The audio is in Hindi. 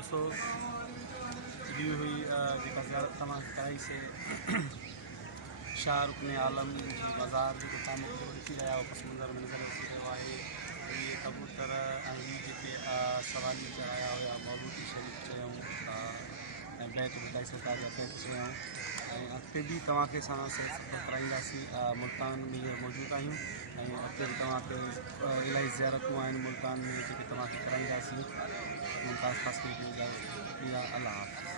दोस्तों दी हुई जेका ज़ियारत तव्हां कराई से शाह रुकन आलम जी बाज़ार जो तव्हां मूंखे ॾिसी रहिया हो पस मंज़र में नज़र अची रहियो आहे। इहे कबूतर ऐं हीअ जेके सवाली चढ़ाया हुआ मौलूदी शरीफ़ चयूं ऐं बैत ॿुधाई सरकार जा बैत चयूं ऐं अॻिते बि तव्हांखे असां सफ़र कराईंदासीं। मुल्तान में हींअर मौजूदु आहियूं ऐं अॻिते बि तव्हांखे इलाही ज़ियारतूं आहिनि मुल्तान में जेके तव्हांखे कराईंदासीं। मुमताज़ ख़ासि अल्लाह हाफ़िज़।